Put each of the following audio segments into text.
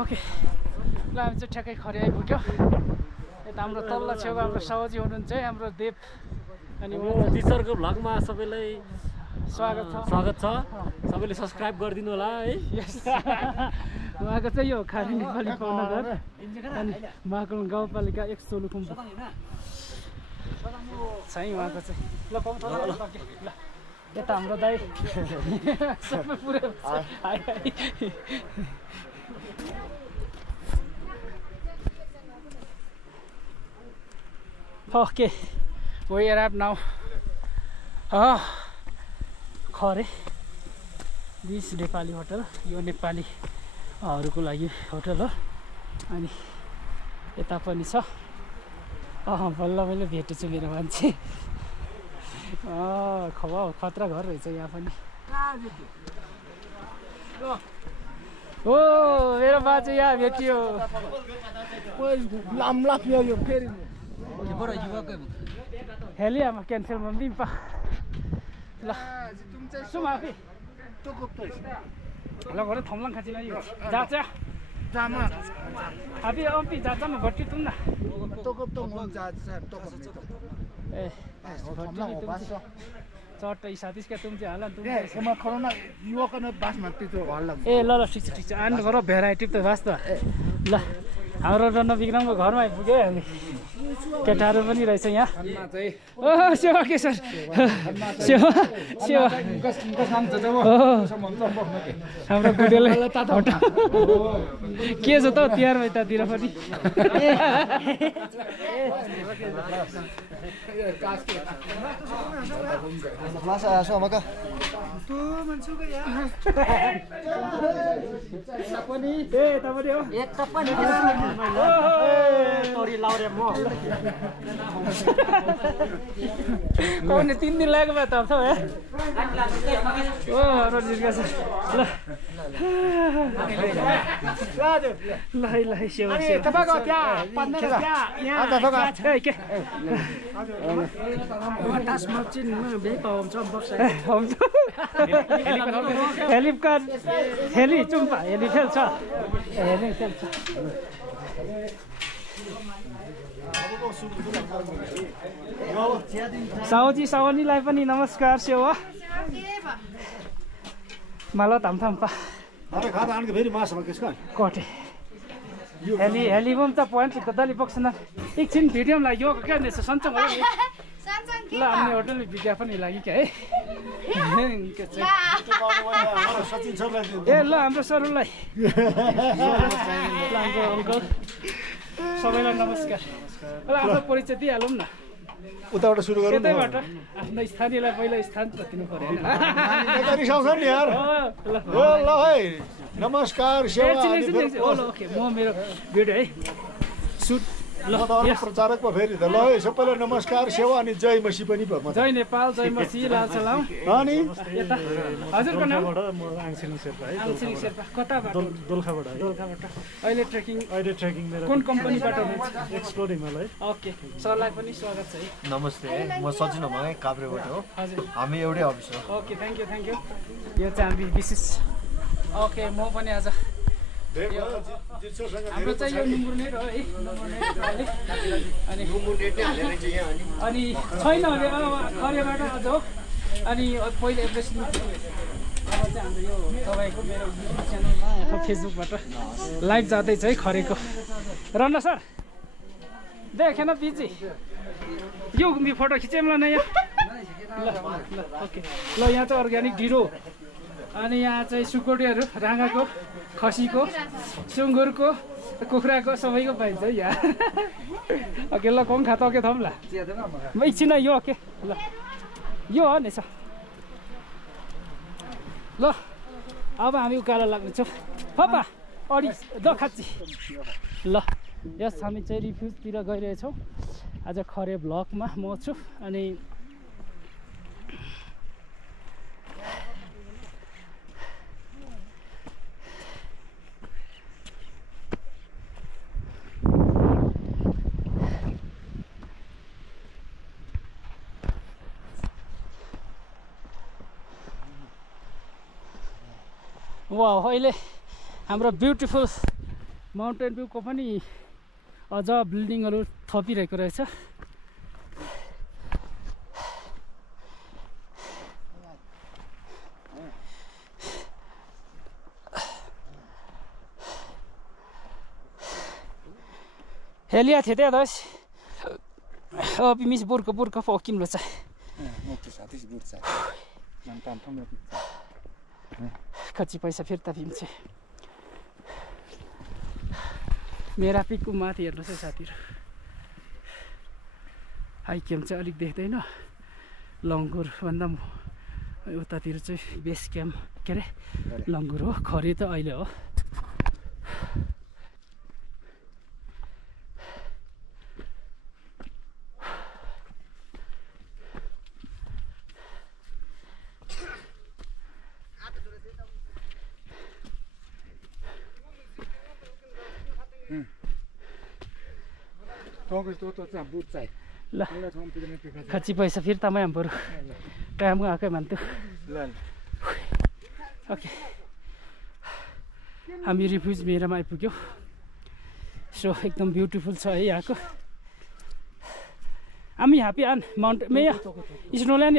Okay ल हामी चाहिँ ठ्याक्कै खरे आइपुग्यो यता हाम्रो तल्ला छेउमा हाम्रो सावजी हुनुहुन्छ है हाम्रो देव अनि टिचरको भ्लगमा सबैलाई स्वागत छ सबैले सब्स्क्राइब गरिदिनु होला है उहाँको चाहिँ यो खारी नेपाली पाउनगर अनि महाकुल गाउँपालिका 1 सोलुखुम्बु छ उहाँको चाहिँ ल पाउँछ ल यता हाम्रो दाइ सबै पुरै okay we arrive now Khare this Nepali hotel यो नेपालीहरूको लागि होटल हो अनि यता पनि छ बल्ल मैले भेटेछु मेरो मान्छे खतरा घर रहेछ यहाँ पनि ओ मेरो बाजे यहाँ भेटियो हेली आमा क्यान्सल बिम्पा ल सुमाफी ल गरे थमलाङ खाची लाई जाचा जामा अभी अम्पी जाचा म भट्टी तुम ना तो मन जाचा तो ए थमलाङ बास चट्टै साथीस के तुम चाहिँ हाल तुम म कोरोना युवक न बास मात्रै त हल्ला ए ल ल ठीक छ आन्ड गर भेराइटी त बास त ल हाम्रो रन विक्रमको घरमा आइपुग्यो हामी केटाहरू पनि रहेछ यहाँ ओ सेवा के सर सेवा हाम्रो गुडेले के छ त तिहारमा यतातिर पनि कौन 3 दिन लाग्यो बा त अब है ओ रजिसका छ ल ल सेवा तपाईको त्यहाँ 15 त्यहाँ यहाँ के टास्मा चाहिँ बे पाउँछ बक्स हुन्छ हेलिकप्टर हेली चुम्पा हेली खेल्छ हेली खेल्छ साउजी सावनीलाई पनि नमस्कार सेवा माला थामथाम्पा कटे हेली हेली बम त पोइन्ट दली बक्सन एकछिन भिडियोमा लाग्यो क्या सन्चङ ल हामी होटलमा विज्ञापन लागि क्या है ए ल हाम्रो सरलाई अङ्कल सबैलाई नमस्कार ल आफ्नो परिचय दिइहालौँ न उताबाट सुरु गरौँ त्यतैबाट आफ्नो स्थानीयलाई पहिला स्थान दिनु पर्यो नि यार ल है नमस्कार ओके म मेरो भिडियो है सुट ल प्रचारक पो फेरि त ल है सबैलाई नमस्कार सेवा अनि जय मसी पनि जय नेपाल जय मसी लाल सलाम अनि यता हजुरको नाम आङसिङ शेर्पा है आङसिङ शेर्पा कताबाट दोलखाबाट है दोलखाबाट अहिले ट्रेकिङ मेरो कुन कम्पनीबाट हुनुहुन्छ एक्सप्लोर हिमालय ओके सरलाई पनि स्वागत छ है नमस्ते म सचिन हमाङ काभ्रेबाट हो हजुर हामी एउटै अफिस हो ओके थ्याङ्क यू यो चाहिँ हामी विशेष ओके म पनि आज हाम्रो चाहिँ यो नुम्बर नेट हो है अनि छैन अरे खरेबाट अझ हो अनि पहिला एप्रेसन अब चाहिँ हाम्रो यो तपाईँको मेरो युट्युब च्यानलमा फेसबुकबाट लाइभ जाँदैछ है खरेको रन्न सर देखेन बिजी यो फोटो खिचौँ ल यहाँ ल ओके ल यहाँ चाहिँ अर्ग्यानिक ढिरो अनि यहाँ चाहिँ सुकोटीहरू राँगाको खसीको सुँगुरको कुखुराको सबैको पाइन्छ है यहाँ ओके ल कम खाता के थम ल एकछिन यो के ल यो हो नि छ ल अब हामी उकालो लाग्नेछौँ पप्पा अडी दखाची ल यस हामी चाहिँ रिफ्युजतिर गइरहेछौँ आज खरे ब्लकमा म छु अनि वाह अहिले हाम्रो ब्युटिफुल माउन्टेन भ्यूको पनि अझ बिल्डिङहरू थपिरहेको रहेछ। हेलिया थिए त्यहाँ दस मिस बुर्क पकिमलो छ कच्ची पैसा फिर्ता फिम्छे मेरा पिकको माथि हेर्नुहोस् है साथीहरू हाइक्याम्प चाहिँ अलिक देख्दैन लङ्गुर भन्दा उतातिर चाहिँ बेस क्याम्प के अरे लङ्गुर हो खरे त अहिले हो ल खच्ची पैसा फिर्तामै हामी बरु टाइमको आएकै मान्थ्यो ओके हामी रिफ्युज मेरामा आइपुग्यो सो एकदम ब्युटिफुल छ है यहाँको हामी ह्याप्पी आन माउन्ट मेया स्नोल्यान्ड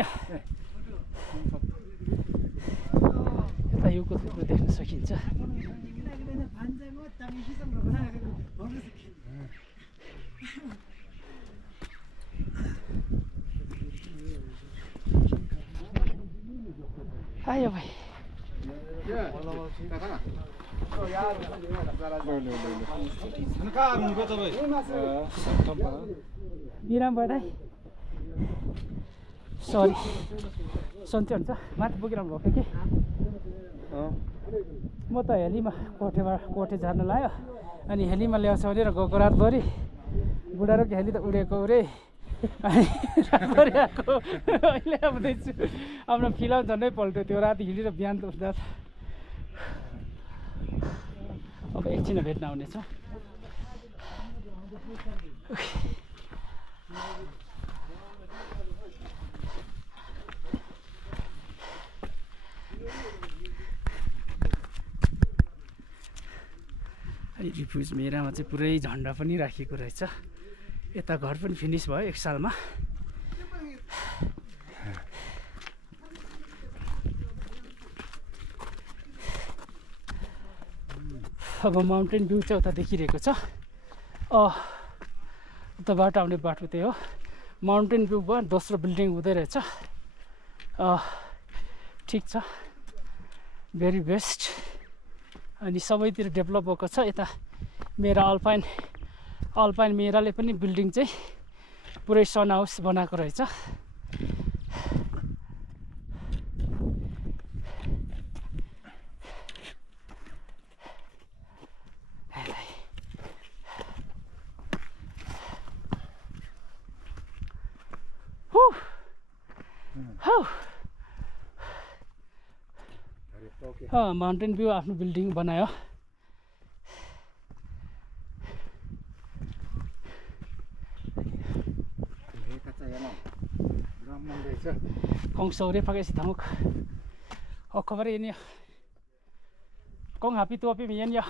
यता युको थुप्रो देख्न सकिन्छ आयो भाइ बिराम भयो दाइ सरी सन्चै हुन्छ माथि पुगिरहनु भएको कि म त हेलीमा कोठे झार्न लायो अनि हेलीमा ल्याउँछ भने र गएको रातभरि बुढा र हेली त उडेको रे अनि रातभरि आएको अहिले आउँदैछु आफ्नो फिलहाल झन्डै पल्ट्यो त्यो राति हिँडेर बिहान त उठ्दा अब एकछिन भेट्न आउनेछ रिफ्युज मेरामा चाहिँ पुरै झन्डा पनि राखिएको रहेछ यता घर पनि फिनिस भयो एक सालमा अब माउन्टेन भ्यू चाहिँ उता देखिरहेको छ उताबाट आउने बाटो त्यही हो माउन्टेन भ्यू भयो दोस्रो बिल्डिङ हुँदै रहेछ ठिक छ भेरी बेस्ट अनि सबैतिर डेभलप भएको छ यता मेरा अल्पाइन मेराले पनि बिल्डिङ चाहिँ पुरै सन हाउस बनाएको रहेछ माउन्टेन भ्यू आफ्नो बिल्डिङ बनायो Con sore pakai si tamuk. Oke hari ini. Kong happy tu api mian ya.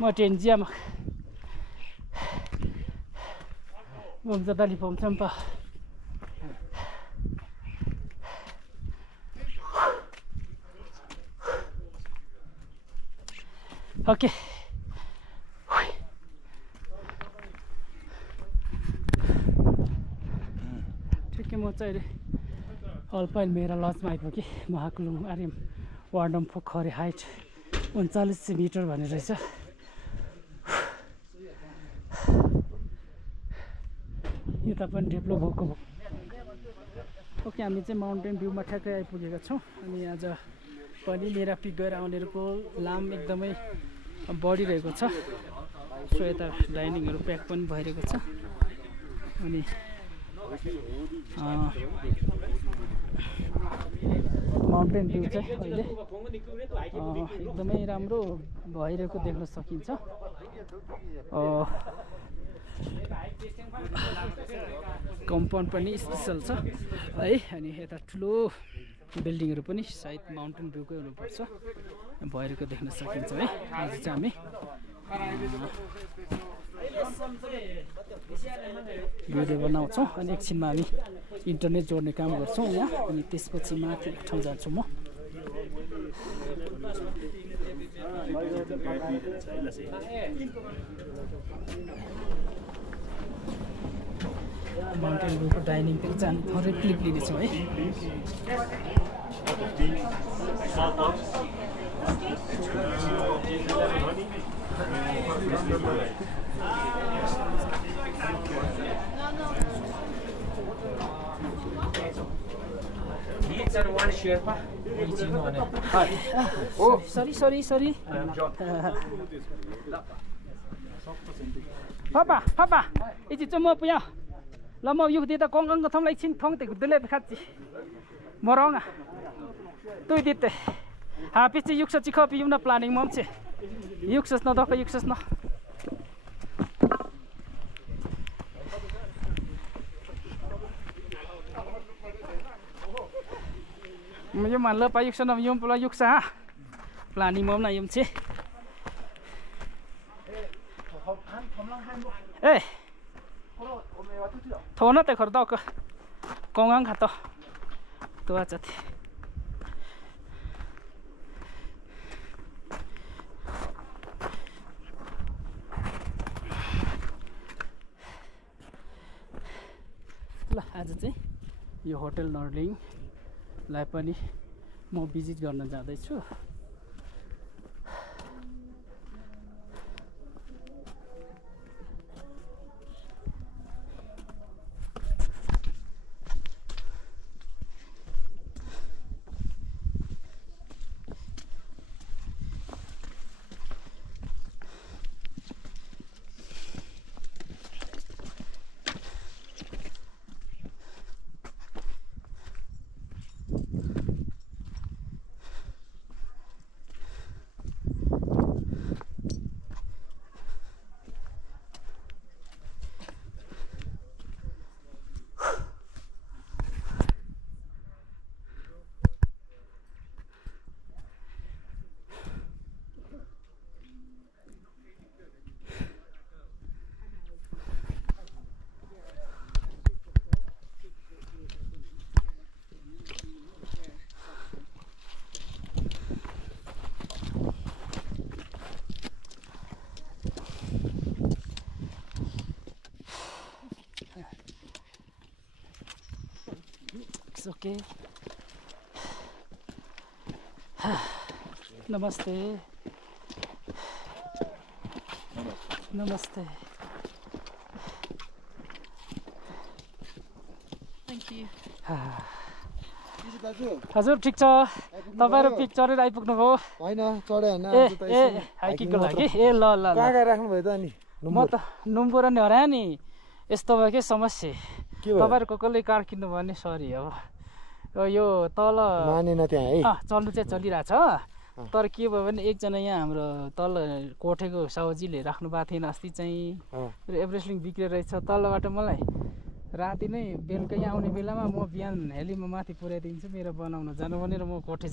Mau janji ama. Mau jadi di pom sampah. Oke. म चाहिँ अल्पाइन मेरा लजमा आइपुगेँ महाकुलुङ आर्यम वार्डम पोखरी हाइट 39 मिटर भनेर रहेछ यता पनि डेभलप भएको ओके हामी चाहिँ माउन्टेन भ्यूमा ठ्याक्कै आइपुगेका छौँ अनि आज पनि मेरा पिक गएर आउनेहरूको लाम एकदमै बढिरहेको छ सो यता डाइनिङहरू प्याक पनि भइरहेको छ अनि माउन्टेन भ्यू चाहिँ अहिले एकदमै राम्रो भइरहेको देख्न सकिन्छ कम्पाउन्ड पनि स्पेसल छ है अनि यता ठुलो बिल्डिङहरू पनि सायद माउन्टेन भ्यूकै हुनुपर्छ भइरहेको देख्न सकिन्छ है आज चाहिँ हामी भिडियो बनाउँछौँ अनि एकछिनमा हामी इन्टरनेट जोड्ने काम गर्छौँ यहाँ अनि त्यसपछि माथि एक ठाउँ जान्छु म माउन्टेन भ्यूको डाइनिङ पनि जानु थोरै क्लिप लिनेछौँ है सरी पापा इति चाहिँ म पुया ल म यो दिता 건강 같은 거 친 통때 그들레 같이 뭐랑아 또 이때 하피치 육서 커피 юм나 플래닝 멈치 육서 너도 육서 너 यो मान ल पायुक्स न यो पुला युक्स हा प्लानिङ मम न यम छे ए थोना ते खरदा क 건강 खातो तो अच्छा थी ल आज चाहिँ यो होटल नर्लिङ लाई पनि म भिजिट गर्न जाँदैछु Okay. Namaste. Namaste. Thank you. हजुर ठिक छ तपाईहरु पिक चढेर आइपुग्नु भयो हैन चढे हैन आज त हाइकिङको लागि ए ल ल ल कहाँ राख्नु भयो त अनि म त नुम्बुरा नि हराए नि यस्तो भयो के समस्या तपाईहरु कसले कार किन्नु भयो नि सरी अब यो तल मानेन त्यहाँ है चल्नु चाहिँ चलिरहेछ तर के भयो भने एकजना यहाँ हाम्रो तल कोठेको साउजीले राख्नु भएको थिएन अस्ति चाहिँ एभरेस्टिङ बिग्रेर रहेछ तलबाट मलाई राति नै बेलुका यहाँ आउने बेलामा म बिहान हेलीमा माथि पुर्याइदिन्छु मेरो बनाउन जानु भनेर म कोठे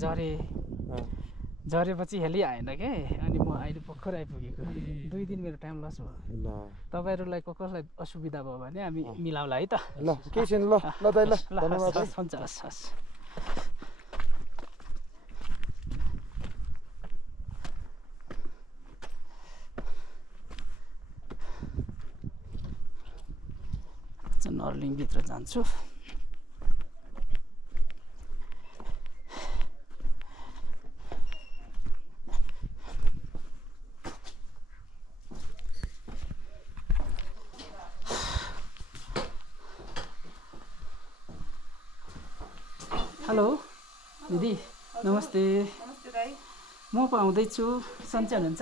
झरेपछि हेली आएन के अनि म अहिले भर्खर आइपुगेको 2 दिन मेरो टाइम लस भयो तपाईहरुलाई कसलाई असुविधा भयो भने हामी मिलाउला है त ल के छैन ल ल दाइ ल धन्यवाद हुन्छ हस् नर्लिङ भित्र जान्छु हेलो दिदी नमस्ते नमस्ते दाइ म पाउँदैछु सन्चै हुनुहुन्छ